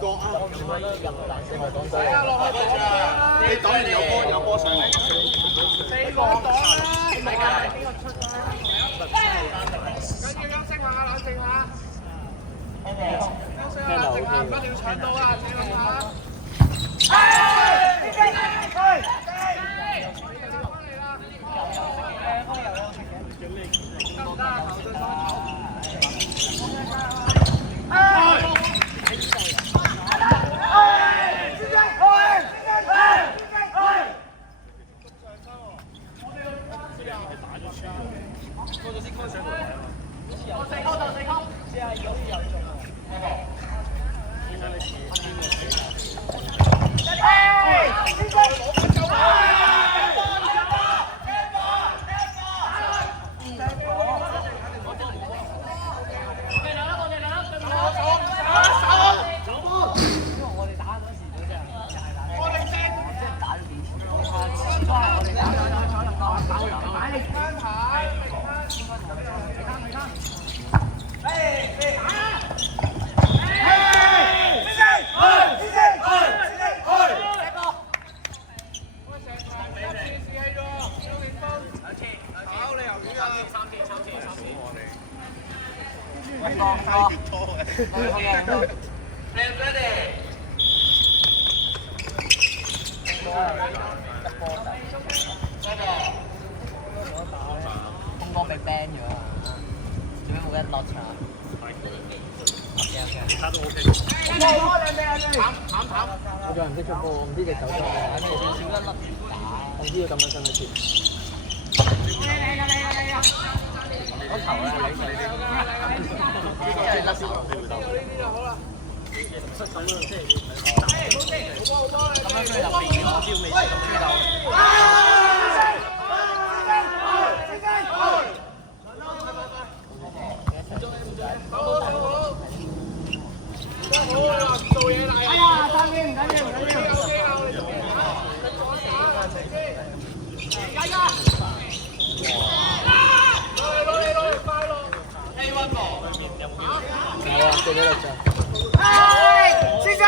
角啊！我唔可以入籃四咪講到。你擋完有波上嚟。四個擋啦！唔係㗎，邊個出啊？緊要休息下，冷靜下。休息下，冷靜下，唔一定要搶到啊！請問下。風光被 ban 咗啊！做咩冇一落場？其他都 OK。我仲唔識出波，唔知隻手出嚟，少一粒打，我唔知要咁樣上去接。我頭啦，即係甩手機會到。失手咯，即係咁樣追入邊，我知未追到。哎呀，三邊唔緊要，唔緊要。有啊，射咗落場。先生。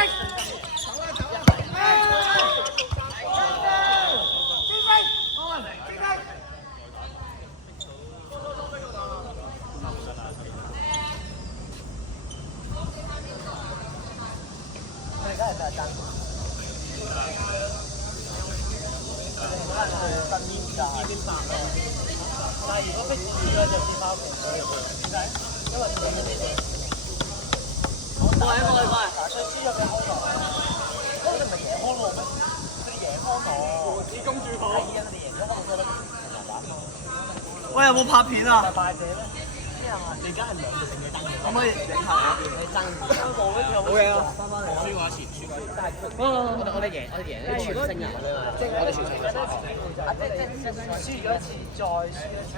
但係如果逼住咧，就先翻屋企。點解？因為快！佢輸咗俾康樂。嗰啲唔係贏康樂咩？佢哋贏康樂。子公主好。係啊，佢哋贏咗康樂得。喂，有冇拍片啊？大姐咧？你而家係兩個成嘅爭嘅。可唔可以影下你爭？好嘅啊！翻返嚟。輸過一次，輸過一次。我哋贏，你全勝啊！我哋全勝。即係輸咗一次，再輸一次。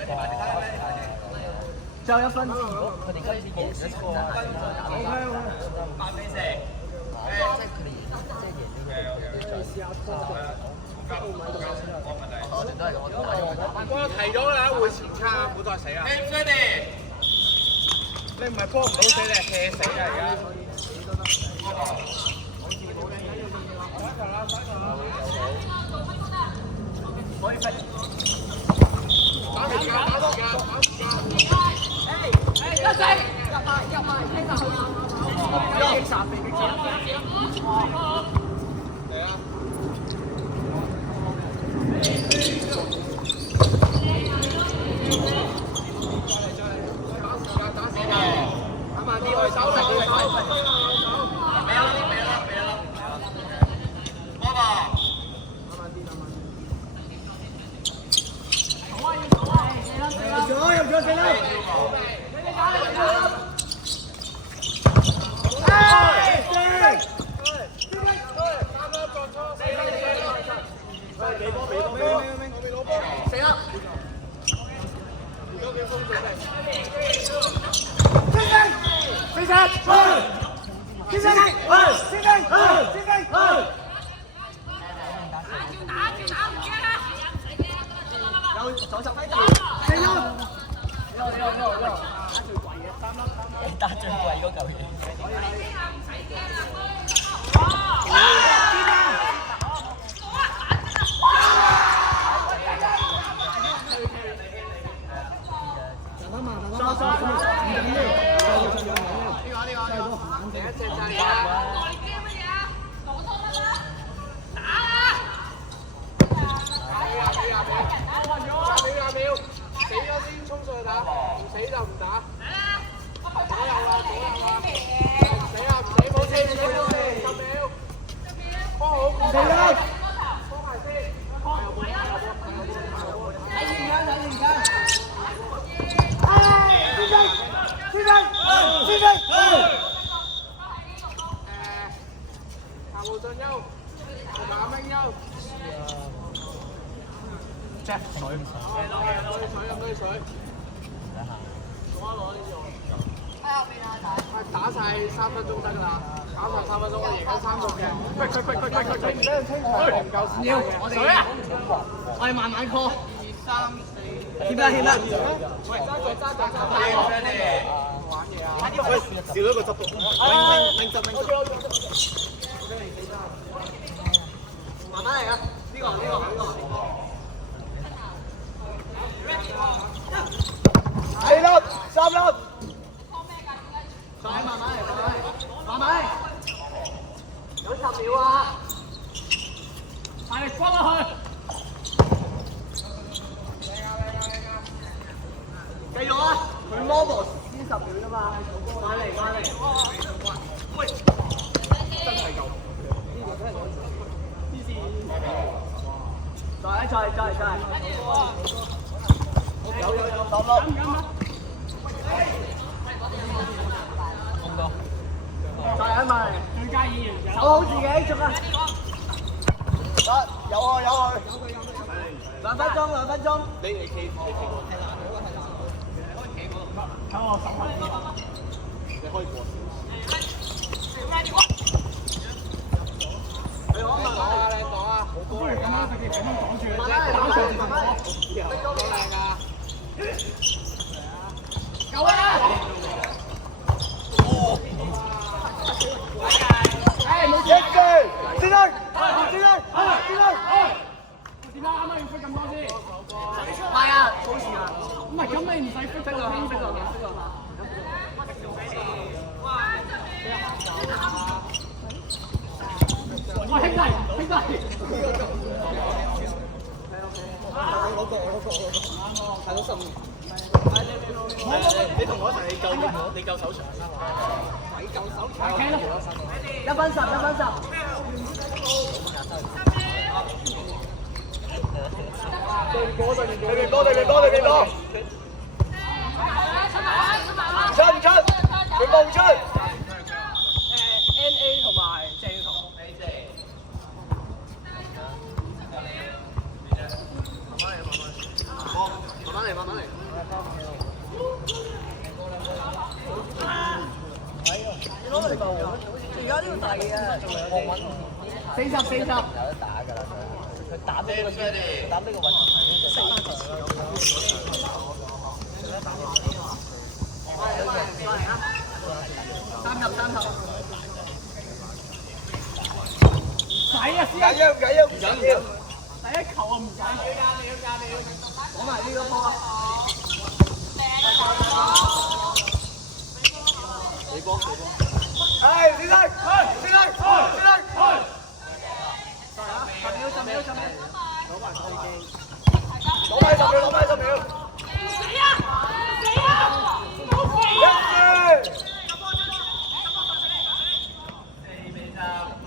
最後1分之後，佢哋今次贏咗一個。8比4。即係佢哋贏，即係贏咗佢。我哋都係我提咗啦，會前差，唔好再死啦。你唔係幫唔到死，你係 hea 死啊！而家。可以飛。打時間，打多間，打時間。一仔，入埋，聽就好。擊殺被擊戰。嚟啊！打慢啲，我手嚟，俾啦，波吧。入咗死啦！死啦！先生，先生，有左手揮打，死咗！打最貴嗰嚿嘢。無進優，3名優。Jeff 水唔水？飲杯水。打晒3分鐘得㗎啦，搞晒3分鐘，我哋而家3局嘅。快！唔俾人清場，唔夠時間。我哋啊！我哋慢慢 call。2、3、4。欠啦！喂，揸住！玩嘢啊！喂，少咗個執到。拎執。慢慢嚟啊！呢個。4粒，3粒。慢慢嚟，有10秒啊！大力轟落去！繼續啊！佢 model 先10秒啫嘛，慢嚟。喂，真係夠。呢個真係黐線。再。有10粒。再一埋，最佳演員守好自己，做啊！得，有佢。2分鐘。你企過聽下。睇我手痕啲。你開過。你好，慢啊，靚講啊，不如咁樣直接咁樣講住，慢慢嚟，好靚啊！夠啦！一句，先啦！點解啱啱要飛咁多先？係啊，好似啊。唔係咁你唔使飛咗啦，飛咗啦。喂，兄弟，睇到10年。你同我一齊，你夠手長啦嘛？你夠手長。1分10。對面多。唔出，佢冇出。NA 同埋鄭同。慢慢嚟。而家呢個大嘅40。有得打㗎啦，佢打呢個運動3球。使啊！唔緊要。第一球啊唔使。講埋呢個波啊！你波。係，先生。10秒。攞埋10秒。死啊！一